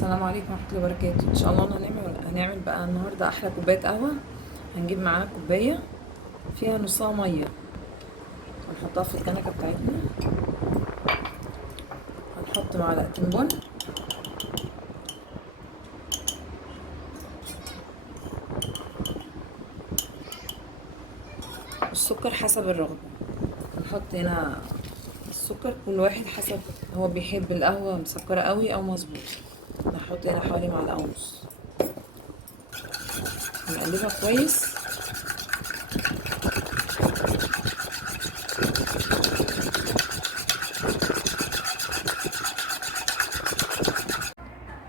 السلام عليكم ورحمة الله وبركاته. ان شاء الله هنعمل بقى النهارده احلى كوباية قهوة. هنجيب معانا كوباية فيها نصها مية، هنحطها في الكنكة بتاعتنا. هنحط معلقتين بن، السكر حسب الرغبة. هنحط هنا السكر كل واحد حسب هو بيحب القهوة مسكرة قوي او مظبوط. هنحط هنا حوالي معلقة ونص. هنقلبها كويس.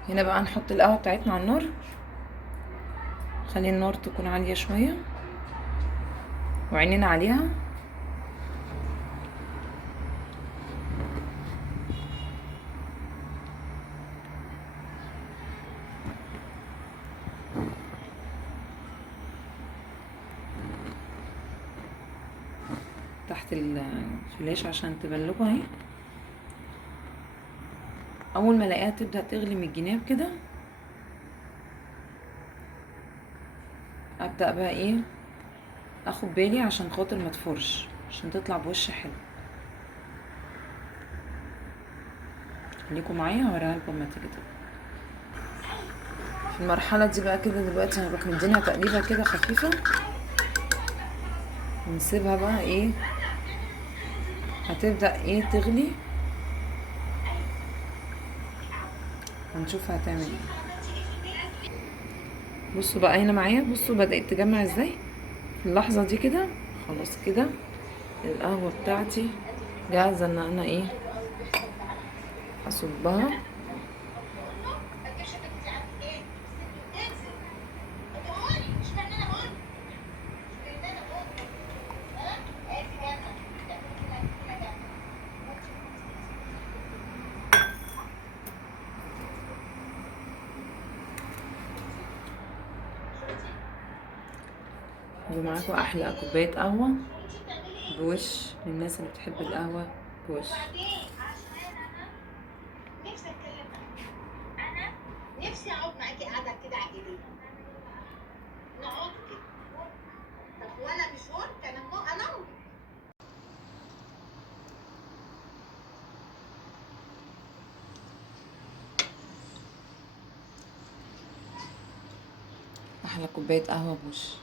هنا بقى نحط القهوة بتاعتنا على النار. خلي النار تكون عالية شوية وعينينا عليها. تحت الفلاش عشان تبلكوا اهي. اول ما الاقيها تبدا تغلي من الجناب كده، ابدا بقى ايه، اخد بالي عشان خاطر ما تفرش، عشان تطلع بوش حلو. خليكم معايا هوريها لكم ما تيجي تبقى في المرحله دي بقى كده. دلوقتي هنروح مدينها تقليبه كده خفيفه ونسيبها بقى ايه، هتبدا ايه تغلي. هنشوف هتعمل ايه. بصوا بقى هنا معايا، بصوا بدات تجمع ازاي في اللحظه دي كده. خلاص كده القهوه بتاعتي جاهزه ان انا ايه اصبها. ومعاكم احلى كوبايه قهوه بوش للناس اللي بتحب القهوه بوش. نفسي اتكلم معاكي. انا نفسي اقعد معاكي قاعده كده عائليه، نقعد كده. طب ولا مشوار كان انا احلى كوبايه قهوه بوش.